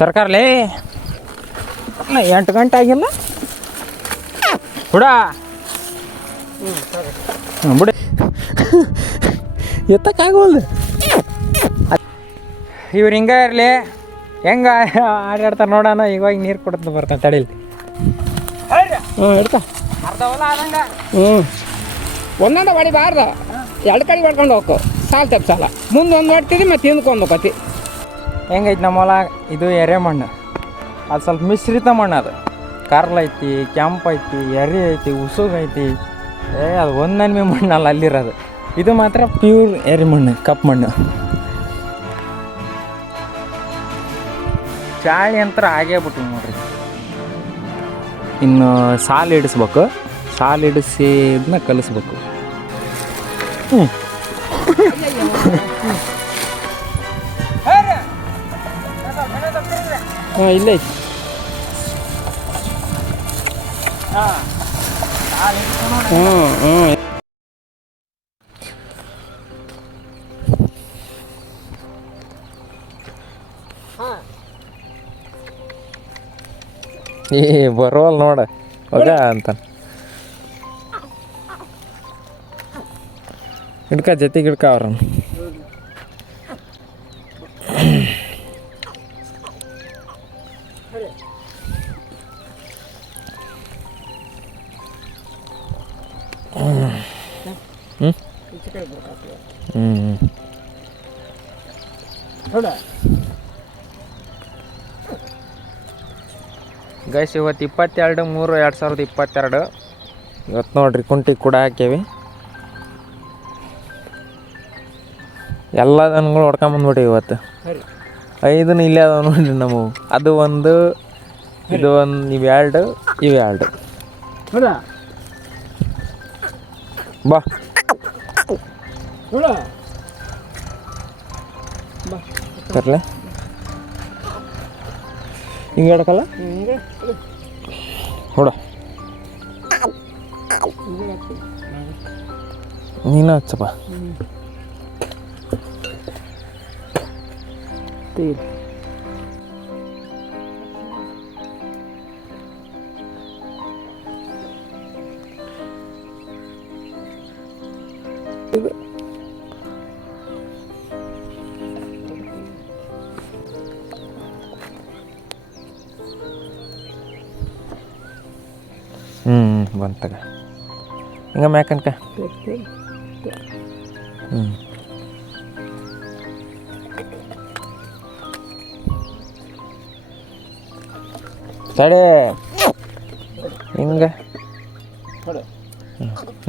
ತರಕಾರಿಲೇ 8 ಗಂಟೆ ಆಗಿಲ್ಲ ಹುಡ ಬಿಡಿ ಎತ್ತಕ್ಕಾಗವಲ್ದು ಇವ್ರು ಹಿಂಗೆ ಇರಲಿ ಹೆಂಗೆ ಆಡಾಡ್ತಾರೆ ನೋಡೋಣ ಇವಾಗ ನೀರು ಕೊಡ್ತಾ ಬರ್ತಾನೆ ತಡೀಲಿ ಇಡ್ತಾ ಅರ್ಧ ಹೊಲ ಆದಂಗೆ ಒಂದೊಂದು ಹೊಡಿಬಾರ್ದು 2 ಕಡೆ ಹೊಡ್ಕೊಂಡು ಹೋಗು ಸಾಲ್ತಪ್ಪ ಸಾಲ ಮುಂದೆ ಒಂದು ಹೊಡ್ತೀರಿ ಮತ್ತು ಹಿಂದ್ಕೊಂಡು ಹೋಗತಿ ಹೆಂಗೈತೆ ನಮ್ಮ ಹೊಲ ಇದು ಎರೆ ಮಣ್ಣು ಅದು ಸ್ವಲ್ಪ ಮಿಶ್ರಿತ ಮಣ್ಣು ಅದು ಕರ್ಲ್ ಐತಿ ಕೆಂಪು ಐತಿ ಎರೆ ಐತಿ ಉಸುಗು ಐತಿ ಅದು ಒಂದನ್ಮೆ ಮಣ್ಣಲ್ಲ ಅಲ್ಲಿರೋದು ಇದು ಮಾತ್ರ ಪ್ಯೂರ್ ಎರೆ ಮಣ್ಣು ಕಪ್ಪು ಮಣ್ಣು ಚಾಳಿ ಅಂತ ಆಗೇ ಬಿಟ್ಟು ನೋಡ್ರಿ ಇನ್ನು ಸಾಲು ಇಡಿಸ್ಬೇಕು ಸಾಲು ಇಡಿಸಿ ಇದನ್ನ ಕಲಿಸ್ಬೇಕು ಇಲ್ಲೇ ಐತಿ ಬರೋಲ್ ನೋಡ ಹೋಗ ಅಂತ ಹಿಡ್ಕ ಜೊತೆಗೆ ಹಿಡ್ಕ ಅವ್ರನ್ನ ಗೈಸ್ ಇವತ್ತು 22/3/2022 ಇವತ್ತು ನೋಡ್ರಿ ಕುಂಟಿ ಕೂಡ ಹಾಕ್ಯವಿ ಎಲ್ಲ ದನಗಳು ಹೊಡ್ಕೊಂಬಂದ್ಬಿಟ್ಟು ಇವತ್ತು 5 ಇಲ್ಲೇ ಅದಾವ ನೋಡ್ರಿ ನಮ್ಮವು ಅದು ಒಂದು ಇದು ಒಂದು ಇವೆರಡು ಬಾ ತರ್ಲೆ ಹಿಂಗೆ ಹಿಡ್ಕಲ್ಲ ಹೊಡ ನೀನು ಹಚ್ಚಪ್ಪ ಬಂತಗ ಹಿಂಗ ಮ್ಯಾಕನ್ಕ ತಡೆ ಹಿಂಗ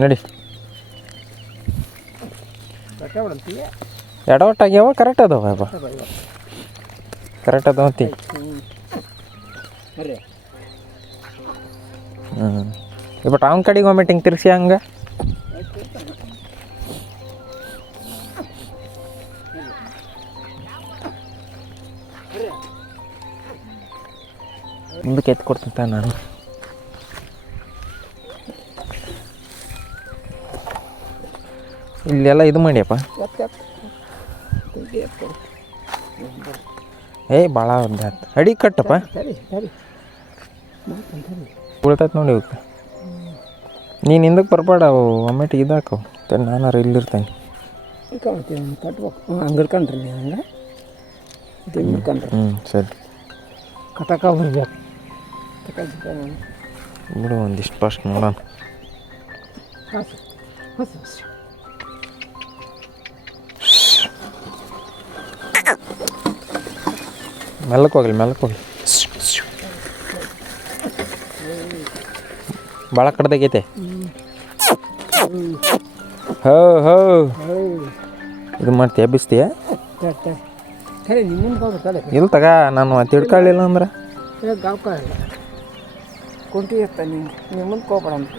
ನಡಿ ಎಡವಟ್ಟಾಗ್ಯಾವ ಕರೆಕ್ಟ್ ಅದಾವ ಕರೆಕ್ಟ್ ಅದಾವತಿ ಬಟ್ ಅವನ ಕಡೆಗೆ ಒಮ್ಮೆ ಹಿಂಗೆ ತಿರ್ಸಿ ಹಂಗೆ ಮುಂದಕ್ಕೆ ಎತ್ತು ಕೊಡ್ತಿದ್ದ ನಾನು ಇಲ್ಲೆಲ್ಲ ಇದು ಮಾಡಿಯಪ್ಪ ಭಾಳ ಅಡಿ ಕಟ್ಟಪ್ಪ ಉಳ್ತೈತೆ ನೋಡಿ ಇವಕ್ಕೆ ನೀನು ಹಿಂದಕ್ಕೆ ಬರ್ಬೇಡ ಅವು ಒಮ್ಮೆಟ್ಟಿಗೆ ಇದಾಕವು ನಾನಾರು ಇಲ್ಲಿರ್ತೇನೆ ಕಟ್ಬೇಕು ಹಂಗೆ ಹಿಡ್ಕೊಂಡ್ರಿ ನೀವು ಹಂಗೆ ಹಿಡ್ಕೊಂಡ್ರಿ ಸರಿ ಕಟಕ ಬರ್ಬೇಕು ಬಿಡು ಒಂದಿಷ್ಟು ಫಸ್ಟ್ ನೋಡೋಣ ಮೆಲ್ಲಕ್ಕೆ ಹೋಗಲಿ ಭಾಳ ಕಡ್ದಾಗೈತೆ ಹೋ ಇದು ಮಾಡ್ತೀಯ ಬಿಸ್ತೀಯ ಇಲ್ಲ ತಗ ನಾನು ತಿಳ್ಕೊಳ್ಳಿಲ್ಲ ಅಂದ್ರೆ ಕುಂಟಿ ಇರ್ತಾನೆ ನಿಮ್ಮ ಮುಂದೆ ಹೋಗ್ಬೇಡ ಅಂತ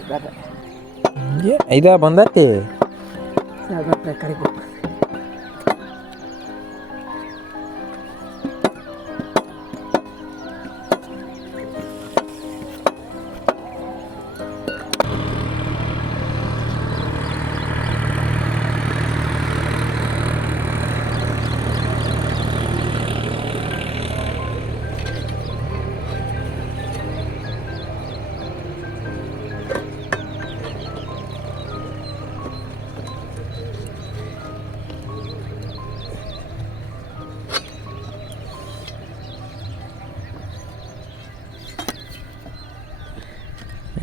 ಇದಾ ಬಂದತಿ ಕರಿಬೇಕು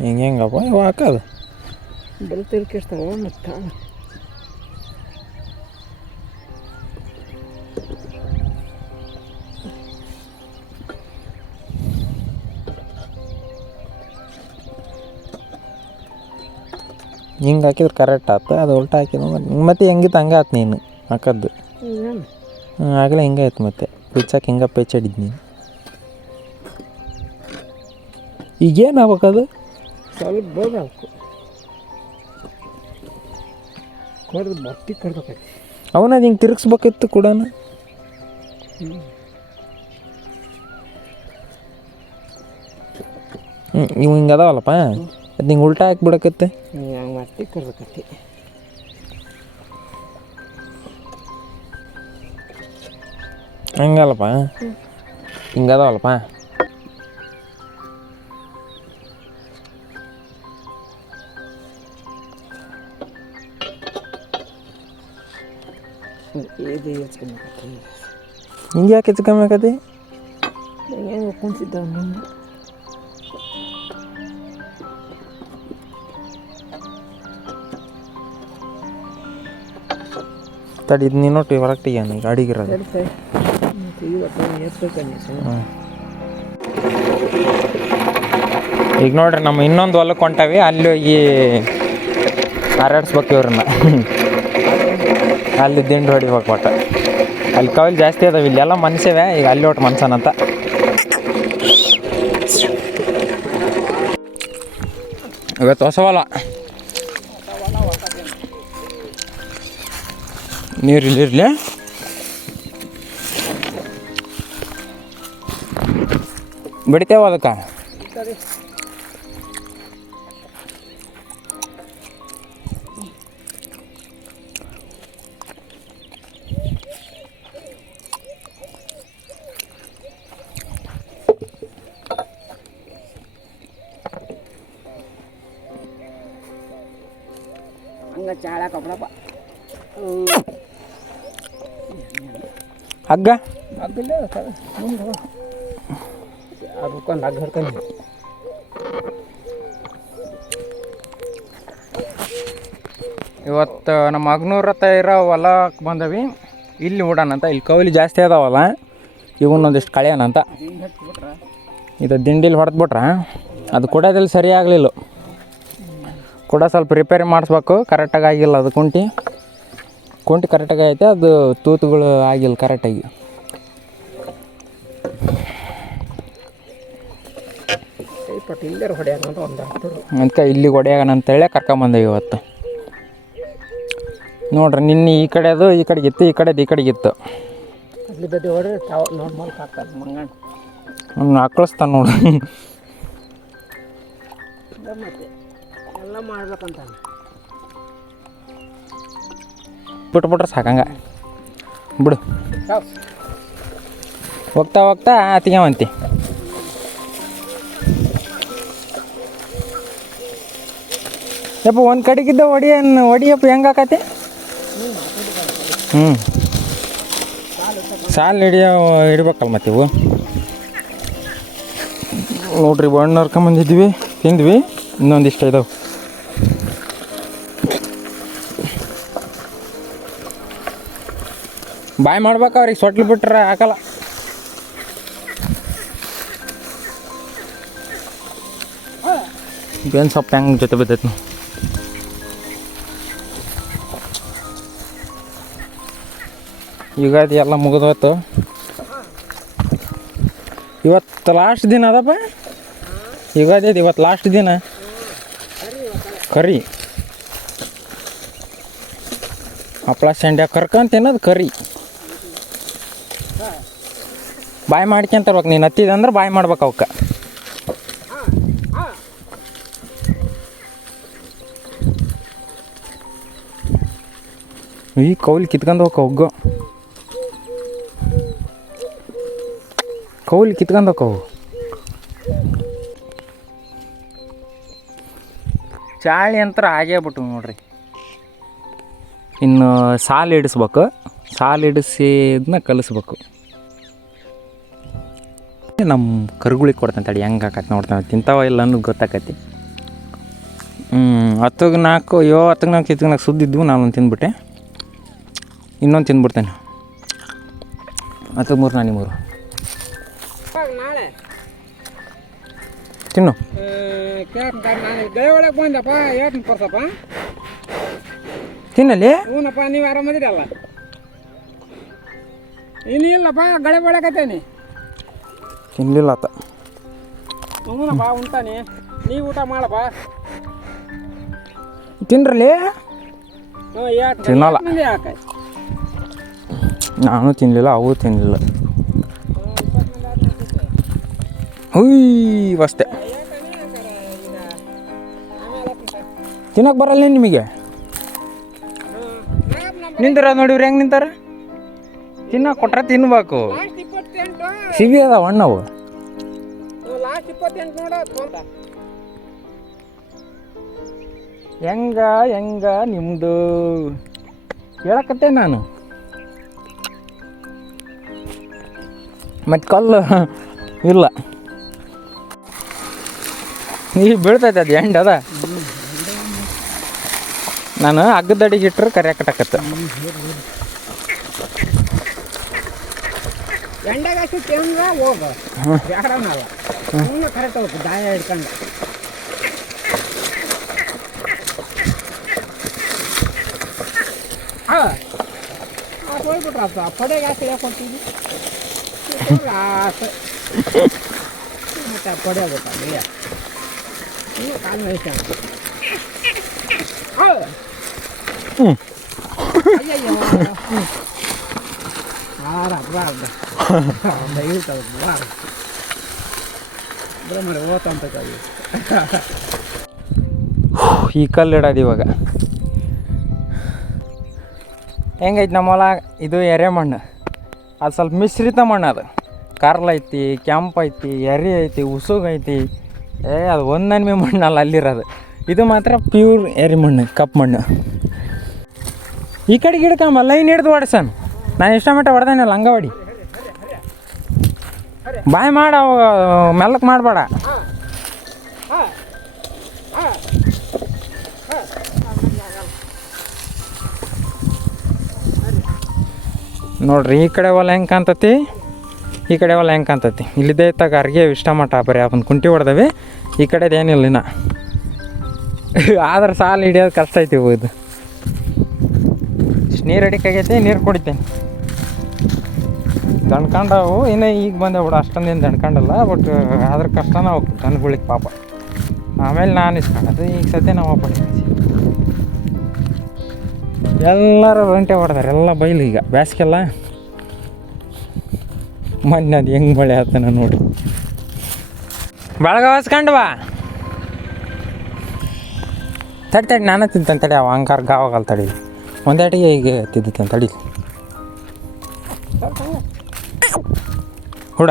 ಹೆಂಗಪ್ಪ ಇವು ಹಾಕೋದು ಬಲ್ ತಿರ್ಕಿರ್ತಾವ ಮತ್ತು ಹಿಂಗೆ ಹಾಕಿದ್ರೆ ಕರೆಕ್ಟ್ ಆಯ್ತು ಅದು ಉಲ್ಟಾ ಹಾಕಿದ್ರೆ ಮತ್ತೆ ಹೆಂಗಿತ್ತು ಹಂಗೆ ಆಯ್ತು ನೀನು ಹಾಕದ್ದು ಆಗಲೇ ಹಿಂಗೆ ಆಯ್ತು ಮತ್ತೆ ಬಿಚ್ಚಾಕ ಹಿಂಗೆ ಪೆಚ್ಚಾಡಿದ್ದು ನೀನು ಈಗೇನು ಆಗ್ಬೇಕದು ಸ್ವಲ್ಪ ಬೋಗಾಕು ಕೊಡ್ದು ಬಟ್ಟಿ ಕೊಡ್ಬೇಕೈತಿ ಅವನದು ಹಿಂಗೆ ತಿರುಗಿಸ್ಬೇಕಿತ್ತು ಕೂಡ ಇವು ಹಿಂಗೆ ಅದಾವಲ್ಲಪ್ಪ ಅದು ಹಿಂಗೆ ಉಲ್ಟಾ ಹಾಕ್ಬಿಡಕತ್ತೆ ಹಂಗೆ ಮಟ್ಟಿ ಕೊಡ್ಬೇಕೈತಿ ಹಂಗಲ್ಲಪ್ಪ ಹಿಂಗೆ ಅದಾವಲ್ಲಪ್ಪ ಇದು ಹೆಚ್ಕೊಬೇಕೈತಿ ಹಿಂಗೆ ಯಾಕೆ ಹೆಚ್ಚು ಕಮ್ಮಿ ಆಕತಿ ಹೆಂಗೆ ಕುಂತಿದ್ದಾವ ನಿನ್ನೆ ತಡಿ ಇದು ನೀನು ಒಟ್ಟು ಹೊರಗೆ ತೆಗಿಯಾನ ಈಗ ಅಡಿಗಿರೋದು ಈಗ ನೋಡ್ರಿ ನಮ್ಮ ಇನ್ನೊಂದು ಹೊಲಕ್ಕೆ ಹೊಂಟಾವಿ ಅಲ್ಲಿ ಹೋಗಿ ಹಾರಾಡ್ಸ್ಬೇಕು ಇವ್ರನ್ನ ಅಲ್ಲಿ ದಿಂಡು ಹೊಡಿಬೇಕು ಒಟ್ಟು ಅಲ್ಲಿ ಕವಲ್ ಜಾಸ್ತಿ ಅದಾವೆ ಇಲ್ಲೆಲ್ಲ ಮನ್ಸೇವೆ ಈಗ ಅಲ್ಲಿ ಒಟ್ಟು ಮನ್ಸನಂತ ಇವತ್ತು ಹೊಸ ಹೊಲ ನೀರಿಲ್ಲಿರಲಿ ಬಿಡ್ತೇವ ಅದಕ್ಕೆ ಹಂಗೆ ಚಾಳ ಕಪ್ಪಡಪ್ಪ ಹಗ್ಗ ಅದಿಲ್ಲ ಅದಕ್ಕೊಂದು ಹಗ್ಗ ಹಿಡ್ಕೊಂಡು ಇವತ್ತು ನಮ್ಮ ಅಗ್ನೂರ ಹತ್ರ ಇರೋ ಹೊಲಕ್ಕೆ ಬಂದವಿ ಇಲ್ಲಿ ಬಿಡೋಣಂತ ಇಲ್ಲಿ ಕೌಲಿ ಜಾಸ್ತಿ ಅದಾವಲ್ಲ ಇವನ್ನೊಂದಿಷ್ಟು ಕಳೆಯೋಣಂತ ಇದು ದಿಂಡಿಲಿ ಹೊಡೆದ್ಬಿಟ್ರೆ ಅದು ಕೊಡೋದಲ್ಲಿ ಸರಿ ಆಗಲಿಲ್ಲ ಕೂಡ ಸ್ವಲ್ಪ ರಿಪೇರಿ ಮಾಡಿಸ್ಬೇಕು ಕರೆಕ್ಟಾಗಿ ಆಗಿಲ್ಲ ಅದು ಕುಂಟಿ ಕರೆಕ್ಟಾಗಿ ಐತೆ ಅದು ತೂತುಗಳು ಆಗಿಲ್ಲ ಕರೆಕ್ಟಾಗಿ ಇಲ್ಲೇ ಹೊಡೆಯೋಣ ಅಂತ ಒಂದು ಅದಕ್ಕೆ ಇಲ್ಲಿಗೆ ಹೊಡೆಯೋಣ ಅಂತೇಳಿ ಕರ್ಕೊಂಬಂದೇವಿ ಇವತ್ತು ನೋಡ್ರಿ ನಿನ್ನೆ ಈ ಕಡೆದು ಈ ಕಡೆಗಿತ್ತು ಈ ಕಡೆದು ಈ ಕಡೆಗಿತ್ತು ಅಲ್ಲಿ ಬದಿ ಹೊಡೆದ್ರೆ ತಾವು ನೋಡಿ ಮಲ್ಕ ಹಾಕ್ತಾರೆ ಮಂಗಣ್ಣ ಅವ್ನು ಹಾಕ್ಳಿಸ್ತಾನೆ ನೋಡು ಮತ್ತೆ ಎಲ್ಲ ಮಾಡ್ಬೇಕಂತ ಬಿಟ್ಬಿಟ್ರೆ ಸಾಕಂಗ ಬಿಡು ಹೋಗ್ತಾ ಹೋಗ್ತಾ ಅತಿಗೆವಂತಿ ಯಪ್ಪ ಒಂದು ಕಡೆಗಿದ್ದ ಹೊಡಿಯಪ್ಪ ಹೆಂಗೆ ಹಾಕತಿ ಸಾಲು ಹಿಡಿಬೇಕಲ್ಲ ಮತ್ತೆ ಇವು ನೋಡ್ರಿ ಬಣ್ಣ ಹರ್ಕೊಂಬಂದಿದ್ವಿ ತಿಂದ್ವಿ ಇನ್ನೊಂದಿಷ್ಟು ಇದಾವೆ ಬಾಯ್ ಮಾಡ್ಬೇಕು ಅವ್ರಿಗೆ ಸೊಟ್ಲು ಬಿಟ್ರೆ ಹಾಕಲ್ಲ ಬೇನ್ ಸೊಪ್ಪು ಹೆಂಗೆ ಜೊತೆ ಬಿದ್ದೈತಿ ಯುಗಾದಿ ಎಲ್ಲ ಮುಗಿದೋಯ್ತು ಇವತ್ತು ಲಾಸ್ಟ್ ದಿನ ಅದಪ್ಪ ಯುಗಾದಿ ಅದು ಇವತ್ತು ಲಾಸ್ಟ್ ದಿನ ಕರಿ ಹಪ್ಪಳ ಸಂಡ್ಯ ಕರ್ಕೊಂತ ತಿನ್ನೋದು ಕರಿ ಬಾಯ್ ಮಾಡ್ಕೊಂತರ್ಬೇಕು ನೀನು ಹತ್ತಿದಂದ್ರೆ ಬಾಯ್ ಮಾಡ್ಬೇಕು ಅವಕ್ಕೆ ಈ ಕೌಲಿ ಕಿತ್ಕೊಂಡು ಹೋಗ ಒಗ್ಗು ಕೌಲಿ ಕಿತ್ಕೊಂಡು ಹೋಗವು ಚಾಳಿ ಅಂತರ ಆಗೇ ಬಿಟ್ಟು ನೋಡ್ರಿ ಇನ್ನು ಸಾಲು ಹಿಡಿಸ್ಬೇಕು ಸಾಲು ಹಿಡಿಸಿದ್ನ ಕಲಿಸ್ಬೇಕು ನಮ್ಮ ಕರುಗಳಿಗೆ ಕೊಡ್ತಾನೆ ತಡಿ ಹೆಂಗೆ ಹಾಕತ್ತೆ ನೋಡ್ತಾನೆ ತಿಂತಾವ ಇಲ್ಲ ಅನ್ನೋದು ಗೊತ್ತಾಕತಿ 10ಗೆ 4 10ಗೆ 4 10ಗೆ 4 ಸುದ್ದಿದ್ವು ನಾನೊಂದು ತಿಂದ್ಬಿಟ್ಟೆ. ಇನ್ನೊಂದು ತಿಂದ್ಬಿಡ್ತೇನೆ. 10ಗೆ 3 ನಾನು 3 ನಾಳೆ ತಿನ್ನು. ನಾನು ಗೈ ಒಳಗೆ ಬಂದಪ್ಪ ಹೇಳ್ತೀನಿ ಕೊಡ್ಸಪ್ಪ. ತಿನ್ನಲ್ಲಿ ಹ್ಞೂನಪ್ಪ ನೀವು ಆರಾಮದಿರಲ್ಲ. ಇನ್ನಿಲ್ಲಪ್ಪ ಗಳೆ ಬೆಳಕತ್ತೇನಿ. ತಿನ್ನಲಿಲ್ಲ ಆತ. ಹ್ಞೂನಪ್ಪ ಉಂಟಾನೆ. ನೀವು ಊಟ ಮಾಡಪ್ಪ. ತಿನ್ರಲ್ಲಿ. ಹ್ಞೂ ತಿನ್ನಲ್ಲ. ಯಾಕೆ ನಾನು ತಿನ್ನಲಿಲ್ಲ, ಅವು ತಿನ್ನಲಿಲ್ಲ. ಹುಯ್ ವಸ್ತೆ ತಿನ್ನಕ್ಕೆ ಬರಲ್ಲ ನಿಮಗೆ. ನಿಂತಾರ ನೋಡಿವ್ರಿ ಹೆಂಗೆ ನಿಂತಾರ. ತಿನ್ನಕ್ಕೆ ಕೊಟ್ರೆ ತಿನ್ಬೇಕು. ಸಿಬಿ ಅದಾವ ಹಣ್ಣವು. ಲಾಸ್ಟ್ 28 ನೋಡ. ಹೆಂಗ ನಿಮ್ಮದು ಹೇಳಕತ್ತೆ ನಾನು. ಮತ್ತು ಕಲ್ಲು ಇಲ್ಲ, ಈಗ ಬೀಳ್ತೈತೆ ಅದು ಎಂಡ್ ಅದ. ನಾನು ಹಗ್ಗದಡಿಗೆ ಇಟ್ಟರೆ ಕರಿಯಾಕಟ್ಟಕತ್ತ. ಎಂಡಾಗಷ್ಟು ತಿಂದ್ರೆ ಹೋಗ ಬೇಡನಲ್ಲ. ಸುಮ್ಮನೆ ಕರೆಕ್ಟ್ ಹೋಗ್ತು ದಾಯ ಹಿಡ್ಕೊಂಡು. ಹಾಂ ಹೋಗ್ಬಿಟ್ರ ಆ ಪಡೆಗೆ ಹಾಕಿ ಕೊಡ್ತೀವಿ. ಮತ್ತೆ ಪಡೆ ಹೋಗ್ಬಿಟ್ಟ ಇನ್ನೂ ಕಾಲು ವಯಸ್ಸ. ಅಯ್ಯಯ್ಯೋ ಆರಾಗ್ಬಾರ್ದು ಇರ್ತದೆ ಮಾಡಿ ಓದ್ತಂತ ಕವಿ. ಈ ಕಲ್ಲು ಇಡೋದು ಇವಾಗ ಹೆಂಗೈತೆ ನಮ್ಮ ಹೊಲ. ಇದು ಎರೆಮಣ್ಣು. ಅದು ಸ್ವಲ್ಪ ಮಿಶ್ರಿತ ಮಣ್ಣು. ಅದು ಕಾರ್ಲ್ ಐತಿ, ಕೆಂಪು ಐತಿ, ಎರೆ ಐತಿ, ಉಸುಗು ಐತಿ. ಅದು ಒಂದನ್ಮೆ ಮಣ್ಣಲ್ಲ ಅಲ್ಲಿರೋದು. ಇದು ಮಾತ್ರ ಪ್ಯೂರ್ ಎರೆ ಮಣ್ಣು, ಕಪ್ಪು ಮಣ್ಣು. ಈ ಕಡೆ ಗಿಡಕಂಬ ಲೈನ್ ಹಿಡ್ದು ಹೊಡ್ಸನ್. ನಾನು ಇಷ್ಟ ಮಟ್ಟ ಹೊಡೆದೇನಲ್ಲ ಹಂಗ ಹೊಡಿ. ಬಾಯ್ ಮಾಡ ಮೆಲ್ಲಕ್ಕೆ ಮಾಡಬೇಡ. ನೋಡ್ರಿ ಈ ಕಡೆ ಹೊಲ ಹೆಂಗೆ ಕಾಣ್ತತಿ, ಈ ಕಡೆ ಹೊಲ ಹೆಂಗೆ ಕಾಣ್ತತಿ. ಇಲ್ಲಿದ್ದೇ ಇತ್ತಾಗ ಅರ್ಗೆ ಇಷ್ಟ ಮಟ್ಟ ಬರೀ ಅದನ್ನು ಕುಂಟಿ ಹೊಡೆದವೆ. ಈ ಕಡೆದು ಏನಿಲ್ಲ ಇನ್ನ. ಆದ್ರೆ ಸಾಲು ಹಿಡಿಯೋದು ಕಷ್ಟ ಐತಿ ಇದು. ನೀರು ಅಡಿಕಾಗೈತೆ, ನೀರು ಕುಡಿತೇನೆ. ದಣ್ಕೊಂಡವು ಇನ್ನು ಈಗ ಬಂದೆ ಬಿಡು. ಅಷ್ಟೊಂದೇನು ದಣ್ಕೊಂಡಲ್ಲ, ಬಟ್ ಅದ್ರ ಕಷ್ಟನ ಹೋಗ್ತದೆ ದನಗಳಿಗೆ ಪಾಪ. ಆಮೇಲೆ ನಾನು ಇಸ್ಕೊಂಡದು. ಈಗ ಸದ್ಯ ನಾವು ವಾಪಸ್ ಎಲ್ಲರೂ ರಂಟೆ ಹೊಡೆದಾರೆ. ಎಲ್ಲ ಬೈಲು ಈಗ ಬ್ಯಾಸ್ಗೆಲ್ಲ. ಮೊನ್ನೆ ಅದು ಹೆಂಗೆ ಮಳೆ ಆತನ ನೋಡಿ. ಬೆಳಗ್ಗೆ ಹೊಸ್ಕೊಂಡ್ವಾ ತಡಿ ನಾನು ತಿಂತಾನೆ ತಡಿ. ಅವ ಹಂಗಾರ ಗಾವಾಗಲ್ಲ ತಡಿ. ಒಂದೇಟಿಗೆ ಈಗ ತಿದ್ದಿತ್ತೇನೆ ತಡಿ. ಹುಡ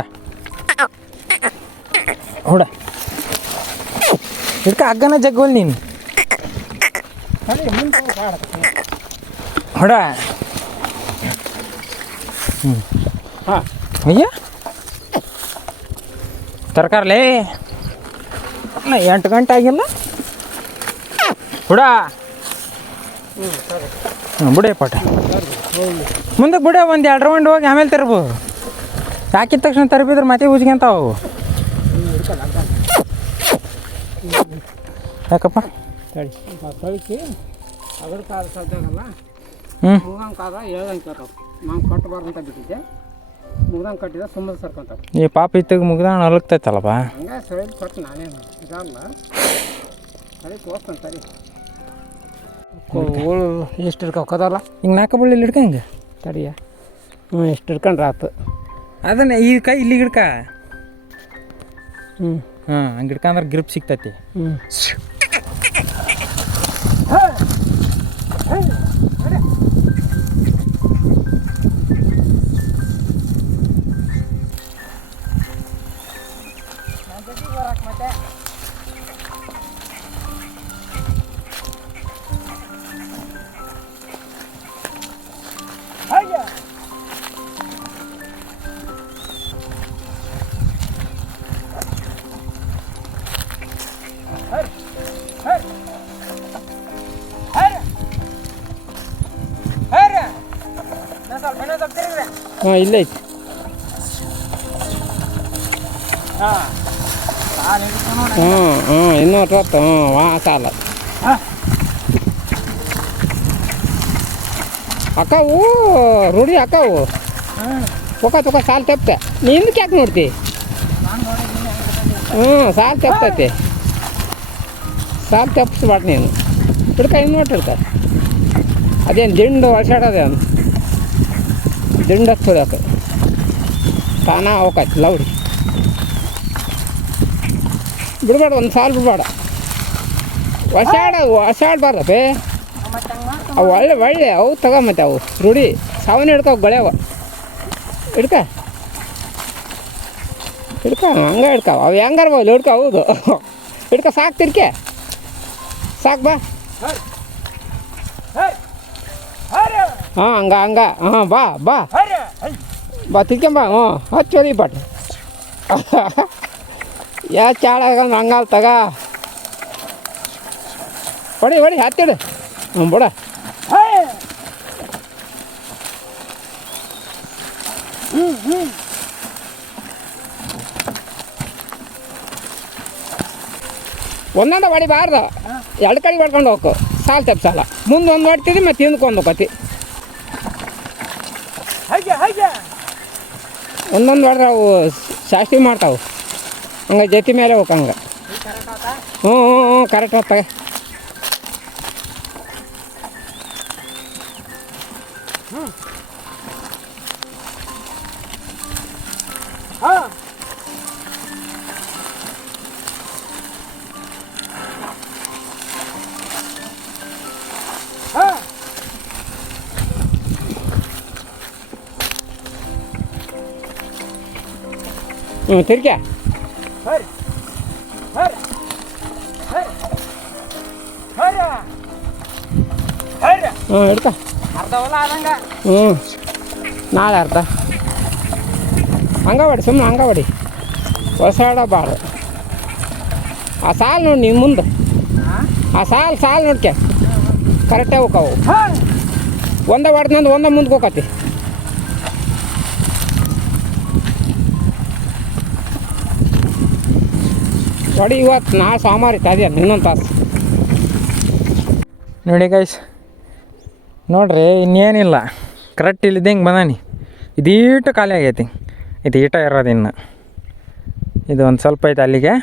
ಹುಡ ಇದಕ್ಕೆ ಹಗ್ಗನ ಜಗ್ಗೋಲ್ ನೀನು. ಹೊಡ ಹಾಂ ಅಯ್ಯ ತರಕಾರಲೇ 8 ಗಂಟೆ ಆಗಿಲ್ಲ. ಹುಡ ಬಿಡೇ ಪಾಠ ಮುಂದಕ್ಕೆ ಬಿಡ. ಒಂದು 2 ರೌಂಡ್ ಹೋಗಿ ಆಮೇಲೆ ತರ್ಬೋದು. ಹಾಕಿದ ತಕ್ಷಣ ತರಬಿದ್ರೆ ಮತ್ತೆ ಉಜ್ಕೊಂತಾವು. ಯಾಕಪ್ಪ ತಡಿ ತಳಿಸಿ ಅದ್ರ ಕಾದ ಸಾಧ್ಯಾಗಲ್ಲ. ಮುಗಂಗೆ ಕಾದ ಹೇಳ್ದಂಗೆ ಕೇಳ್ತಾವೆ. ನಾವು ಕಟ್ಟಬಾರ್ದು ಅಂತ ಬಿಟ್ಟಿದ್ದೆ. ಮುಗ್ದಂಗೆ ಕಟ್ಟಿದ ಸುಮ್ಮನೆ ಸರ್ಕೊಂತಾವೆ. ಈ ಪಾಪ ಇತ್ತಿಗೆ ಮುಗ್ದಾಣ ಅಲಗ್ತೈತಲ್ಲಪ್ಪ. ಹಂಗೆ ಸರಿ ಕೊಟ್ಟು ನಾನೇನು ಇದಲ್ಲ. ಸರಿ ತೋರಿಸ್ತಾನೆ ಸರಿ. ಹುಳು ಎಷ್ಟು ಇರ್ತಾವೆ ಕದಲ್ಲ. ಹಿಂಗೆ 4 ಬಳ್ಳಿ ಹಿಡ್ಕ ಹಿಂಗೆ ತಡಿಯ. ಎಷ್ಟು ಹಿಡ್ಕೊಂಡ್ರೆ ಆತು. ಅದನ್ನ ಈ ಕೈ ಇಲ್ಲಿ ಗಿಡ್ಕ. ಹಾಂ ಹಂಗೆ ಹಿಡ್ಕಂದ್ರೆ ಗ್ರಿಪ್ ಸಿಗ್ತೈತಿ. ಹಾಂ ಇಲ್ಲೇ ಐತಿ. ಇನ್ನೂ 20 ಸಾಲ ಅಕ್ಕವು ರೂಢಿ ಅಕ್ಕವು ತೊಕ ಸಾಲು ತಪ್ಪೆ ನಿಂದಕ್ಕೆ ಯಾಕೆ ನೋಡ್ತಿ? ಸಾಲು ತಪ್ಪೈತಿ, ಸಾಲು ತಪ್ಪಿಸ್ಬಾರ್ದು ನೀನು. ಹಿಡ್ಕ ಇನ್ನು ನೋಡಿ ಹಿಡ್ಕ. ಅದೇನು ದಿಂಡು ಹೊಡ್ಸಾಡೋದೇನು ದಿಂಡು ಹಚ್ಚೋದಕ್ಕೆ ತಾನ ಹೋಗತ್ತೆ ಲೌಡಿ ಬಿಡ್ಬೇಡ, ಒಂದು ಸಾಲು ಬಿಡ್ಬೇಡ. ಹೊಸಾಡ್ಬಾರ್ದಪ್ಪೇ ಅವು ಒಳ್ಳೆ ಅವು ತಗೊಂಬತ್ತೆ ಅವು ರೂಢಿ ಸಾವನ್ನ ಹಿಡ್ಕೊ ಗಳೆವ ಹಿಡ್ಕ ಹಂಗೆ ಹಿಡ್ಕೊ ಅವು ಹೆಂಗಾರ ಬೋದು ಹಿಡ್ಕೊ. ಹೌದು ಹಿಡ್ಕ ಸಾಕು ತಿರ್ಕೆ ಸಾಕು ಬಾ. ಹಂಗ ಬಾ ತಿರ್ಕೊಂಬ. ಹಚ್ಚೋದಿ ಬಟ್ ಯಾ ಚಾಳಾಗ ಹಂಗಲ್ ತಗ ಹೊಡಿ ಹತ್ತಿಡು ಬಿಡ. ಒಂದೊಂದು ಹೊಡಿಬಾರ್ದು, 2 ಕಡೆ ಹೊಡ್ಕೊಂಡು ಹೋಗು. ಸಾಲು ತಪ್ಪು ಸಾಲ ಮುಂದೆ ಒಂದು ಹೊಡ್ತಿದ್ದಿ ಮತ್ತೆ ಹಿಂದ್ಕೊಂಡು ಹೋಗತಿ. ಒಂದೊಂದು ಹೊಡೆದ್ರೆ ಅವು ಶಾಸ್ತಿ ಮಾಡ್ತಾವೆ. ಹಂಗೆ ಜೊತೆ ಮೇಲೆ ಹೋಗಂಗೆ. ಹ್ಞೂ ಕರೆಕ್ಟ್ ಆತಾಗ. ತಿರ್ಕೆ ಹಿಡ್ಕ. ನಾಳೆ ಅರ್ಧ ಹಂಗವಾಡಿ, ಸುಮ್ಮನೆ ಹಂಗವಾಡಿ, ಹೊಸಾಡಬಾರ್ದು. ಆ ಸಾಲು ನೋಡಿ ನೀವು ಮುಂದೆ, ಆ ಸಾಲು ನೋಡ್ಕೆ ಕರೆಕ್ಟಾಗಿ ಹೋಗವು. ಒಂದೇ ಹೊಡೆದ್ನಂದು ಒಂದೇ ಮುಂದೆ ಹೋಗತಿ. ಹೊಡಿ ಇವತ್ತು ನಾಳೆ ಸೋಮವಾರ ಇತ್ತು ಅದೇ ಇನ್ನೊಂದು ತಾಸು. ನೋಡಿ ಗೈಸ್, ನೋಡ್ರಿ ಇನ್ನೇನಿಲ್ಲ, ಕರೆಕ್ಟ್ ಇಲ್ಲಿದ್ದಂಗೆ ಬಂದಾನಿ. ಇದೀಟು ಖಾಲಿ ಆಗೈತಿ, ಇದು ಈಟ ಇರೋದು ಇನ್ನು. ಇದು ಒಂದು ಸ್ವಲ್ಪ ಐತೆ ಅಲ್ಲಿಗೆ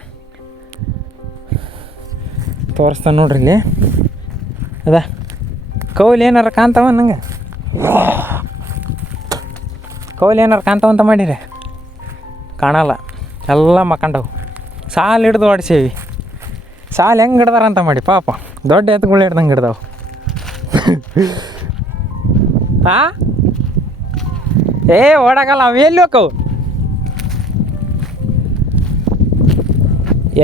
ತೋರಿಸ್ತಾನೆ ನೋಡ್ರಿ. ಇಲ್ಲಿ ಅದ ಕೌಲಿ ಏನಾರ ಕಾಣ್ತಾವ ನಂಗೆ, ಕೌಲಿ ಏನಾರು ಕಾಣ್ತಾವಂತ ಮಾಡಿರಿ ಕಾಣಲ್ಲ, ಎಲ್ಲ ಮಕ್ಕಂಡವು. ಸಾಲು ಹಿಡ್ದು ಹೊಡ್ಸೇವಿ. ಸಾಲು ಹೆಂಗೆ ಹಿಡ್ದಾರಂತ ಮಾಡಿ ಪಾಪ, ದೊಡ್ಡ ಎತ್ತುಗಳು ಹಿಡ್ದಂಗೆ ಹಿಡ್ದಾವು. ಓಡಾಗಲ್ಲ ಅವು. ಎಲ್ಲಿ ಹೋಕ್ಕವು?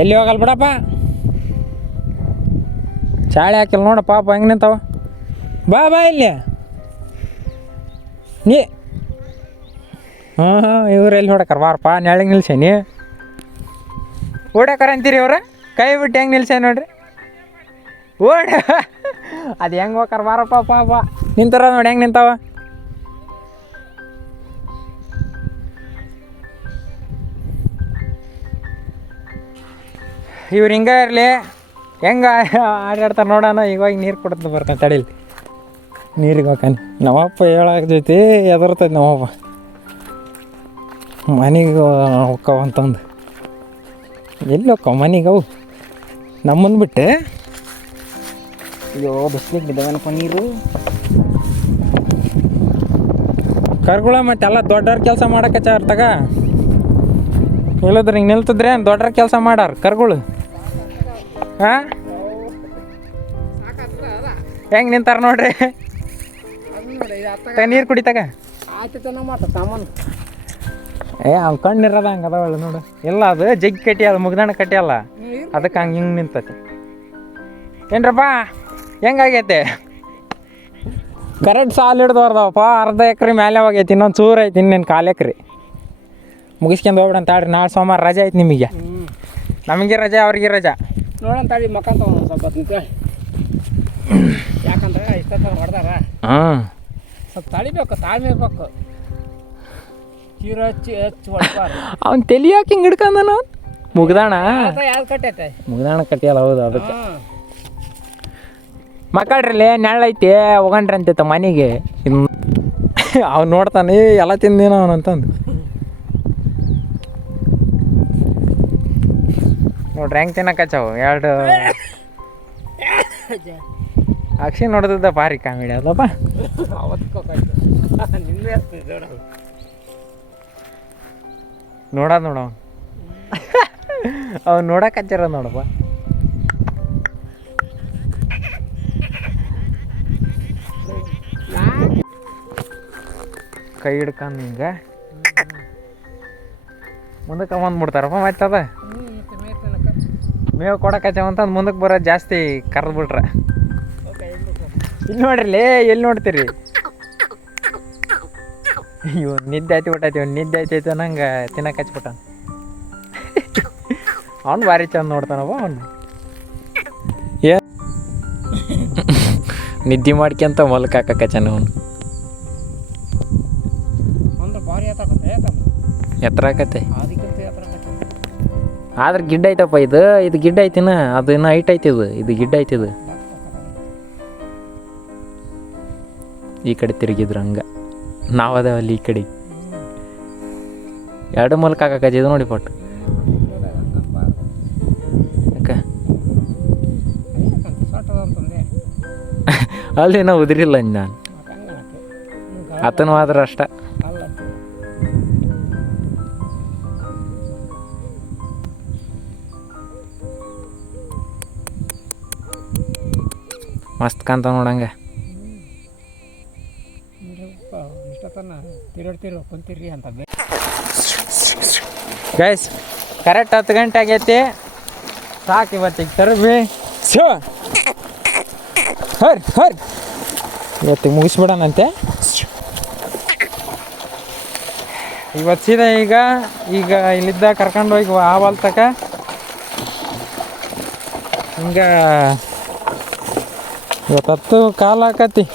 ಎಲ್ಲಿ ಹೋಗಲ್ಲ ಬಿಡಪ್ಪ. ಚಾಳೆ ಹಾಕಿಲ್ಲ ನೋಡ ಪಾಪ ಹೆಂಗೆ ನಿಂತಾವ. ಬಾ ಇಲ್ಲಿ ನೀ. ಇವ್ರು ಎಲ್ಲಿ ಹೊಡಕರ ಬಾರಪ್ಪ, ನೆಳಗೆ ನಿಲ್ಸೇನಿ. ಓಡಾಕರ ಅಂತೀರಿ ಅವ್ರ, ಕೈ ಬಿಟ್ಟು ಹೆಂಗೆ ನಿಲ್ಸೇ ನೋಡ್ರಿ. ಅದು ಹೆಂಗೆ ಹೋಗಾರ ಬಾರಪ್ಪ ಪಾಪ. ನಿಂತಾರ ನೋಡಿ ಹೆಂಗೆ ನಿಂತಾವ. ಇವ್ರು ಹಿಂಗೆ ಇರಲಿ, ಹೆಂಗೆ ಆಟಾಡ್ತಾರೆ ನೋಡೋಣ. ಇವಾಗ ನೀರು ಕೊಡ್ತಾ ಬರ್ತಾನೆ ತಡೀಲಿ, ನೀರಿಗೆ ಹೋಗ್ತಾನೆ. ನಮ್ಮಪ್ಪ ಹೇಳೋಕೆ ಜೊತೆ ಎದರ್ತೈತೆ ನಮ್ಮಪ್ಪ, ಮನೆಗೆ ಹೋಕ್ಕವ ಅಂತಂದು. ಎಲ್ಲಿ ಹೋಕ್ಕವ ಮನೆಗೆ ಅವು ನಮ್ಮನ್ನು ಬಿಟ್ಟು? ಅಯ್ಯೋ ಬಿಸ್ಲಿಗೆ ಬಿದ್ದವನಪ್ಪ ನೀರು. ಕರ್ಗುಳ ಮತ್ತೆಲ್ಲ ದೊಡ್ಡವ್ರ ಕೆಲಸ ಮಾಡಕ್ಕೆ ತಗ ಹೇಳಿದ್ರೆ ಹಿಂಗೆ ನಿಲ್ತಿದ್ರೆ ದೊಡ್ಡವ್ರ ಕೆಲಸ ಮಾಡಾರ ಕರ್ಗಳು. ಹಾಂ ಹೆಂಗೆ ನಿಂತಾರ ನೋಡ್ರಿ. ನೀರು ಕುಡಿತಾಗ ಅವ್ನು ಕಣ್ಣಿರೋದ ಹಂಗೆ ಅದಾವಲ್ಲ ನೋಡು. ಇಲ್ಲ ಅದು ಜಗ್ಗಿ ಕಟ್ಟಿ, ಅದು ಮುಗ್ದಣ್ಣ ಕಟ್ಟಿ ಅಲ್ಲ, ಅದಕ್ಕೆ ಹಂಗೆ ಹಿಂಗೆ ನಿಂತತಿ. ಏನ್ರಪ್ಪ ಹೆಂಗಾಗೈತೆ? ಕರೆಕ್ಟ್ ಸಾಲು ಹಿಡ್ದು ಹೊರ್ದವಪ್ಪ. ಅರ್ಧ ಎಕರೆ ಮೇಲೆ ಹೋಗೈತಿ, ಇನ್ನೊಂದು ಚೂರು ಐತಿ, ಇನ್ನೇನು 1/4 ಎಕರೆ ಮುಗಿಸ್ಕೊಂಡು ಹೋಗ್ಬಿಡಂತ ತಾಳ್ರಿ. ನಾಳೆ ಸೋಮವಾರ ರಜೆ ಐತಿ ನಿಮಗೆ, ನಮಗೆ ರಜೆ, ಅವ್ರಿಗೆ ರಜೆ. ನೋಡೋಣ ತಾಳಿ ಮಕ್ಕಂತ ಸ್ವಲ್ಪ ಅಂತೇಳಿ. ಯಾಕಂದ್ರೆ ಇಷ್ಟ ಹೊಡೆದಾರ, ಹಾಂ ಸ್ವಲ್ಪ ತಳಿಬೇಕು, ತಾಳ್ಮೆ ಇರ್ಬೇಕು. ಚೀರ ಹಚ್ಚಿ ಹೊಡ್ಬಾರ್ದು. ಅವ್ನು ತಲೆ ಯಾಕೆ ಹಿಂಗೆ ಹಿಡ್ಕಂದನ ಮುಗ್ದಾಣ ಯಾವ್ದು ಕಟ್ಟೈತೆ ಮುಗ್ದಾಣ ಕಟ್ಟಿಯಲ್ಲ ಹೌದು ಅದಕ್ಕೆ ಮಕ್ಕಳ್ರಲ್ಲಿ ನೆಳ್ಳೈತಿ ಹೋಗಣ್ರಿ ಅಂತೈತ ಮನೆಗೆ ಅವ್ನು ನೋಡ್ತಾನೆ ಎಲ್ಲ ತಿಂದೇನ ಅವನಂತಂದು ನೋಡ್ರಿ ಹೆಂಗೆ ತಿನ್ನಕಚ್ಚಾವು ಎರಡು ಅಕ್ಷಿ ನೋಡ್ತಿದ್ದ ಭಾರಿ ಕಾಮಿಡಿ ಅದಪ್ಪ ನೋಡ ನೋಡ ಅವ್ನು ನೋಡಕ್ಕೆ ಹಚ್ಚಾರ ನೋಡಪ್ಪ ಕೈ ಹಿಡ್ಕೊಂಡು ಹಿಂಗೆ ಮುಂದಕ್ಕೆ ಬಂದ್ಬಿಡ್ತಾರಪ್ಪ ಮತ್ತೆ ಅದ ಮೇವು ಕೊಡಕಚ್ಚವಂತಂದು ಮುಂದಕ್ಕೆ ಬರೋದು ಜಾಸ್ತಿ ಕರೆದ್ಬಿಟ್ರೆ ಇಲ್ಲಿ ನೋಡ್ರಿ ಎಲ್ಲಿ ನೋಡ್ತೀರಿ ಇವ್ ನಿದ್ದೆ ಆಯ್ತು ಬಿಟ್ಟೈತಿ ಇವ್ ನಿದ್ದೆ ಆಯ್ತೈತೆ ನಂಗೆ ತಿನ್ನಕ್ಕೆ ಹಚ್ಬಿಟ್ಟ ಅವ್ನು ಭಾರಿ ಚಂದ ನೋಡ್ತಾನಪ್ಪ ಅವನು ನಿದ್ದೆ ಮಾಡ್ಕೊಂತ ಮೊಲಕ್ಕೆ ಹಾಕಚ್ಚನ ಅವನು ಎತ್ತರ ಆಕತ್ತೆ ಆದ್ರೆ ಗಿಡ್ಡ ಐತಪ್ಪ ಇದು ಗಿಡ್ಡ ಐತಿನ ಅದು ಇನ್ನು ಹೈಟ್ ಐತಿದು ಇದು ಗಿಡ್ಡ ಐತಿದು ಈ ಕಡೆ ತಿರುಗಿದ್ರು ಹಂಗೆ ನಾವು ಅದಾವಲ್ಲಿ ಈ ಕಡೆ ಎರಡು ಮೂಲಕ ಹಾಕಕ್ಕಾಚಿದು ನೋಡಿ ಪಟ್ಟು ಯಾಕೆ ಅಲ್ಲಿ ನಾವು ಉದುರಿಲ್ಲ ನಾನು ಆತನು ಆದ್ರೆ ಅಷ್ಟ ಮಸ್ತ್ ಕಾಂತ ನೋಡಂಗೆ ಕುಂತಿರ್ರಿ ಅಂತ ಗೈಸ್ ಕರೆಕ್ಟ್ 10 ಗಂಟೆ ಆಗೈತಿ ಸಾಕು ಇವತ್ತಿಗೆ ತರಬಿ ಹರ್ ಇವತ್ತಿಗೆ ಮುಗಿಸ್ಬಿಡೋಣಂತೆ ಇವತ್ತು ಸೀದಾ ಈಗ ಇಲ್ಲಿದ್ದ ಕರ್ಕೊಂಡು ಹೋಗಿ ಆವಲ್ ತಕ ಹಿಂಗೆ ಇವತ್ತು ಕಾಲು ಹಾಕತಿ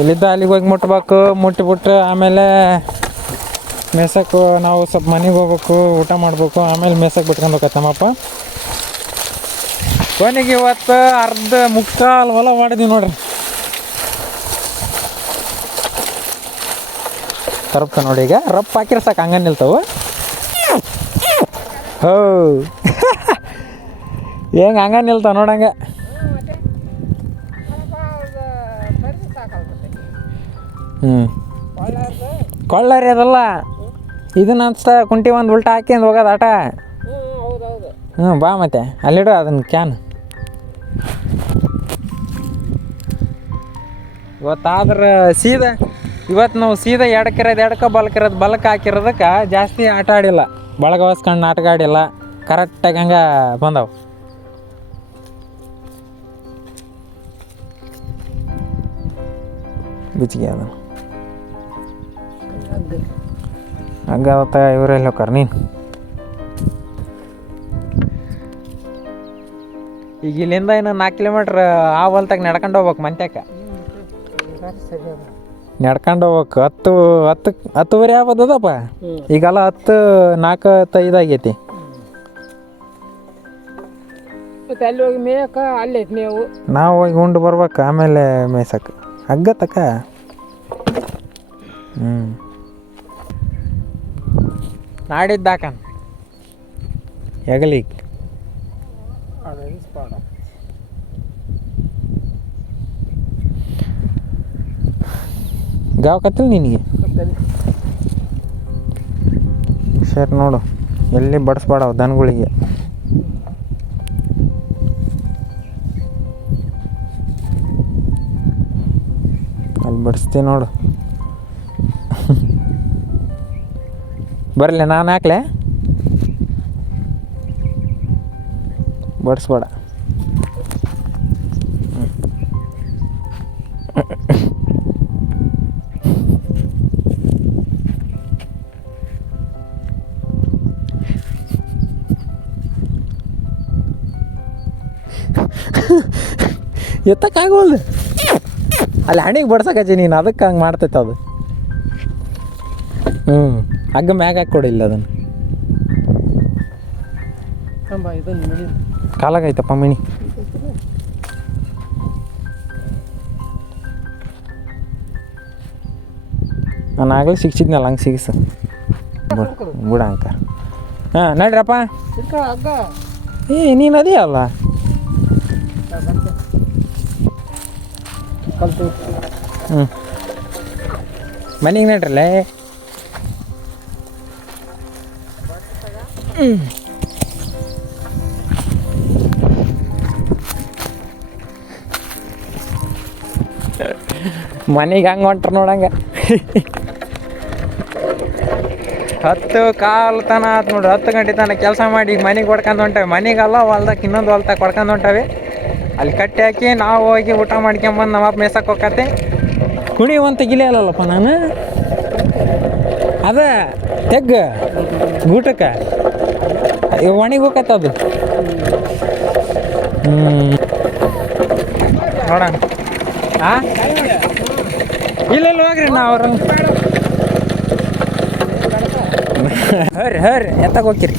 ಇಲ್ಲಿದ್ದ ಅಲ್ಲಿಗೆ ಹೋಗಿ ಮುಟ್ಟಿಬಿಟ್ಟು ಆಮೇಲೆ ಮೇಸಕ್ಕೆ ನಾವು ಸ್ವಲ್ಪ ಮನೆಗೆ ಹೋಗ್ಬೇಕು ಊಟ ಮಾಡ್ಬೇಕು ಆಮೇಲೆ ಮೇಸಕ್ಕೆ ಬಿಟ್ಕೊಂಡು ಹೋಗತ್ತೆ ನಮ್ಮಪ್ಪ ಕೊನೆಗೆ ಇವತ್ತು ಅರ್ಧ ಮುಕ್ಕಾಲು ಹೊಲ ಮಾಡಿದ್ವಿ ನೋಡ್ರಿ ಕರಪ್ತ ನೋಡಿ ಈಗ ರಪ್ಪ ಹಾಕಿರ ಸಾಕು ಹಂಗ ನಿಲ್ತಾವ ಹೋ ಹೆಂಗೆ ಹಂಗ ನಿಲ್ತಾವ ನೋಡಂಗೆ ಕೊಳ್ಳರಿ ಅದಲ್ಲ ಇದನ್ನ ಅನ್ಸ್ತಾ ಕುಂಟಿ ಒಂದು ಉಲ್ಟಾ ಹಾಕ್ಯಂದು ಹೋಗೋದು ಆಟ ಬಾ ಮತ್ತೆ ಅಲ್ಲಿಡು ಅದನ್ನ ಕ್ಯಾನ್ ಇವತ್ತಾದ್ರೆ ಇವತ್ತು ನಾವು ಸೀದಾ ಎಡಕ್ಕೆ ಬಲಕ್ಕೆ ಹಾಕಿರೋದಕ್ಕೆ ಜಾಸ್ತಿ ಆಟ ಆಡಿಲ್ಲ ಬಳಗವಸ್ಕೊಂಡು ನಾಟಕ ಆಡಿಲ್ಲ ಕರೆಕ್ಟಾಗಿ ಹಂಗೆ ಬಂದವು ಬಿಚ್ಚಿಗೆ ಅದ ಹಂಗತ್ತ ಇವರೆಲ್ಲ ಹೋಗ್ಯಾರ ನೀನು ಈಗ ಇಲ್ಲಿಂದ ಇನ್ನು 4 ಕಿಲೋಮೀಟ್ರ್ ಆ ಹೊಲ್ತಾಗ ನಡ್ಕೊಂಡು ಹೋಗ್ಬೇಕು ಮಂತ್ಯಕ್ಕೆ ನಡ್ಕೊಂಡು ಹೋಗ್ಬೇಕು 10:10 ಆಗ್ಬೋದಪ್ಪ ಈಗೆಲ್ಲ 10:45 ಆಗೈತಿ ಅಲ್ಲಿ ಹೋಗಿ ಮೇಯಕ್ಕ ಅಲ್ಲಿ ಮೇವು ನಾವು ಹೋಗಿ ಉಂಡು ಬರ್ಬೇಕು ಆಮೇಲೆ ಮೇಯ್ಸಕ್ಕೆ ಹಗ್ಗತ್ತಕ್ಕ ನಾಡಿದ್ದಾಕನ್ ಹೆಗಲಿಗೆ ಗಾವ್ ಕತ್ತಿಲ್ಲ ನಿನಗೆ ಹುಷಾರು ನೋಡು ಎಲ್ಲಿ ಬಡಿಸ್ಬೇಡವ ದನಗಳಿಗೆ ಅಲ್ಲಿ ಬಡಿಸ್ತೀನಿ ನೋಡು ಬರಲಿ ನಾನು ಹಾಕ್ಲೆ ಬಡಿಸ್ಬೇಡ ಎತ್ತಕ್ಕಾಗೋಲ್ದು ಅಲ್ಲಿ ಹಣಿಗೆ ಬಡ್ಸಕಚ್ಚಿ ನೀನು ಅದಕ್ಕೆ ಹಂಗೆ ಮಾಡ್ತೈತೆ ಅದು ಹಗ್ಗ ಮ್ಯಾಗ ಹಾಕಿ ಕೊಡಿಲ್ಲ ಅದನ್ನು ಕಾಲಾಗೈತಪ್ಪ ಮಿಣಿ. ನಾನು ಆಗಲೇ ಸಿಕ್ಸಿದ್ನಲ್ಲ ಹಂಗೆ ಸಿಗಿಸು ಬಿಡ ಅಂಕ. ಹಾಂ ನಡ್ರಪ್ಪ. ನೀನು ಅದೇ ಅಲ್ಲ ಹ್ಞೂ ಮನೆಗೆ ನಡ್ರಲ್ಲೇ. ಮನೆಗೆ ಹಂಗೆ ಹೊಂಟ್ರ ನೋಡಂಗೆ 10:15 ತನ ಆತು ನೋಡ್ರಿ. 10 ಗಂಟೆ ತನಕ ಕೆಲಸ ಮಾಡಿ ಈಗ ಮನೆಗೆ ಹೊಡ್ಕೊಂಡು ಹೊಂಟೇವೆ. ಮನೆಗಲ್ಲ ಹೊಲ್ದಾಗ ಇನ್ನೊಂದು ಹೊಲ್ದಾಗ ಹೊಡ್ಕೊಂಡು ಹೊಂಟೇವೆ. ಅಲ್ಲಿ ಕಟ್ಟಿ ಹಾಕಿ ನಾವು ಹೋಗಿ ಊಟ ಮಾಡ್ಕೊಂಬಂದು ನಮ್ಮ ಅಪ್ಪ ಮೇಸಕ್ಕೆ ಹೋಗತ್ತೆ. ಕುಣಿಯುವಂತ ಗಿಲಿ ಅಲ್ಲಲ್ಲಪ್ಪ ನಾನು. ಅದ ತೆಗ್ಗ ಗೂಟಕ್ಕೆ ಒಣಗಿ ಹೋಗತ್ತದು. ನೋಡೋಣ. ಹಾಂ ಇಲ್ಲ ಹೋಗ್ರಿ ನಾ ಅವ್ರ ಹರ್ರಿ ಎತ್ತಾಗ ಹೋಗ್ತೀರಿ.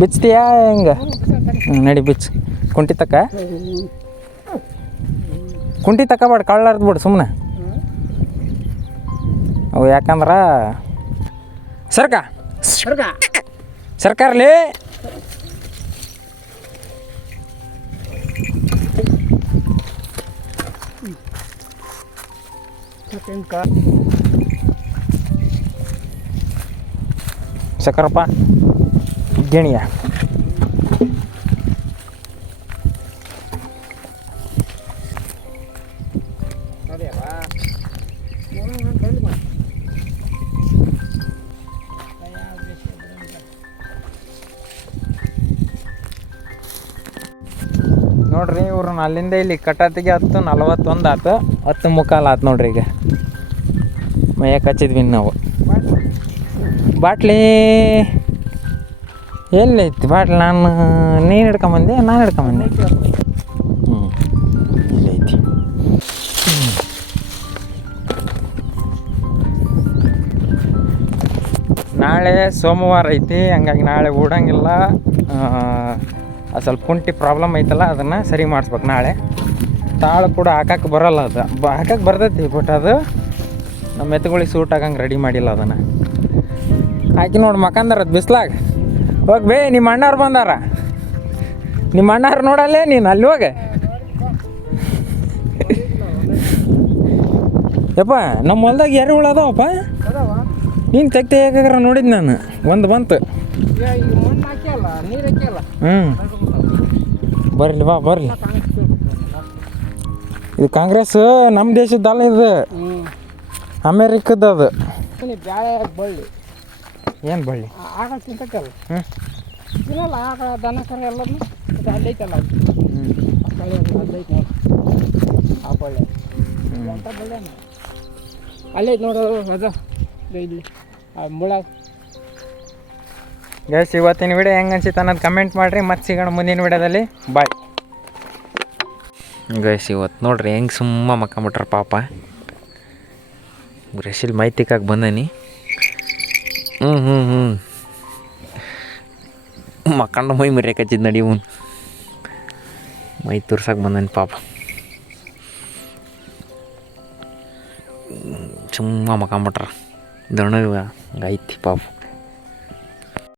ಬಿಚ್ತೀಯಾ ಹೆಂಗೆ? ನಡಿ ಬಿಚ್ಚು. ಕುಂಟಿ ತಕ್ಕಬೇಡ ಕಳ್ಳಾರ್ದು ಬಿಡು ಸುಮ್ಮನೆ ಅವು. ಯಾಕಂದ್ರೆ ಸರ್ಕಾರಲಿ ಸಕ್ಕರಪ್ಪ ಗೆಣಿಯ ನೋಡ್ರಿ. ಇವ್ರನ್ನ ಅಲ್ಲಿಂದ ಇಲ್ಲಿ ಕಟ್ಟತ್ತಿಗೆ 10:41 ಆತು. 10:45 ಆತು ನೋಡ್ರಿ. ಈಗ ಮೈಯಕ್ಕೆ ಹಚ್ಚಿದ್ವಿ ನಾವು. ಬಾಟ್ಲಿ ಎಲ್ಲೈತಿ ಬಾಟ್ಲಿ? ನೀನು ಹಿಡ್ಕೊಂಬಂದೆ ನಾನು ಹಿಡ್ಕೊಂಬಂದೆ. ಇಲ್ಲೈತಿ. ನಾಳೆ ಸೋಮವಾರ ಐತಿ, ಹಂಗಾಗಿ ನಾಳೆ ಓಡಂಗಿಲ್ಲ. ಸ್ವಲ್ಪ ಕುಂಟಿ ಪ್ರಾಬ್ಲಮ್ ಐತಲ್ಲ, ಅದನ್ನು ಸರಿ ಮಾಡಿಸ್ಬೇಕು ನಾಳೆ. ತಾಳು ಕೂಡ ಹಾಕಕ್ಕೆ ಬರೋಲ್ಲ. ಅದು ಹಾಕಕ್ಕೆ ಬರ್ತೈತಿ, ಬಟ್ ಅದು ನಮ್ಮ ಎತ್ತುಗಳಿಗೆ ಸೂಟ್ ಆಗಂಗೆ ರೆಡಿ ಮಾಡಿಲ್ಲ. ಅದನ್ನು ಹಾಕಿ ನೋಡಿ ಮಕ್ಕಂದಾರ ಅದು ಬಿಸ್ಲಾಗ. ಹೋಗಿ ಬೇ, ನಿಮ್ಮ ಅಣ್ಣವ್ರು ಬಂದಾರ. ನಿಮ್ಮ ಅಣ್ಣವ್ರು ನೋಡಲ್ಲೇ ನೀನು ಅಲ್ಲಿ ಹೋಗ. ಯಪ್ಪ ನಮ್ಮ ಹೊಲ್ದಾಗ ಎರೆಹುಳು ಅದಾವಪ್ಪ. ನೀನು ತೆಗ್ಯಾಕ್ರ ನೋಡಿದ್ದು ನಾನು. ಒಂದು ಬಂತು. ಬರ್ಲಿ ಬಾ ಬರ್ಲಿ. ಇದು ಕಾಂಗ್ರೆಸ್ ನಮ್ಮ ದೇಶದ್ದಲ್ಲ, ಇದು ಅಮೇರಿಕದ್ದು. ಅದು ಬಳ್ಳಿ ಏನು ಬಳ್ಳಿ? ಆಕಳ ತಿಂತಕ್ಕಲ್ಲ. ಇಲ್ಲ ಆಕಳ ದನ ಕರ ಎಲ್ಲದನ್ನು ಅಲ್ಲೈತಲ್ಲ. ಅಲ್ಲೈತೆ ಆ ಬಳ್ಳಿ ಅಂತ ಬಳ್ಳಿ ಅಲ್ಲೈತೆ ನೋಡೋದು. ಅದು ಇಲ್ಲಿ ಮುಳ. ಗೈಸ್, ಇವತ್ತಿನ ವಿಡಿಯೋ ಹೆಂಗೆ ಅನ್ಸಿತ್ತು ಅನ್ನೋದು ಕಮೆಂಟ್ ಮಾಡಿರಿ. ಮತ್ತೆ ಸಿಗೋಣ ಮುಂದಿನ ವಿಡಿಯೋದಲ್ಲಿ. Bye guys. ಇವತ್ತು ನೋಡ್ರಿ ಹೆಂಗೆ ಸುಮ್ಮ ಮಕ್ಕಂಬಿಟ್ರ ಪಾಪ. ಬ್ರಷಿಲ್ ಮೈ ತಿಕ್ಕಾಗಿ ಬಂದನಿ. ಮಕ್ಕಂಡು ಮೈ ಮರ್ಯಾಕೆ ಹಚ್ಚಿದ್ ನಡಿ. ಮೈ ತುರ್ಸಕ್ಕೆ ಬಂದನಿ ಪಾಪ. ಸುಮ್ಮ ಮಕ್ಕಂಬಿಟ್ರ ದಣ ಐತಿ ಪಾಪ.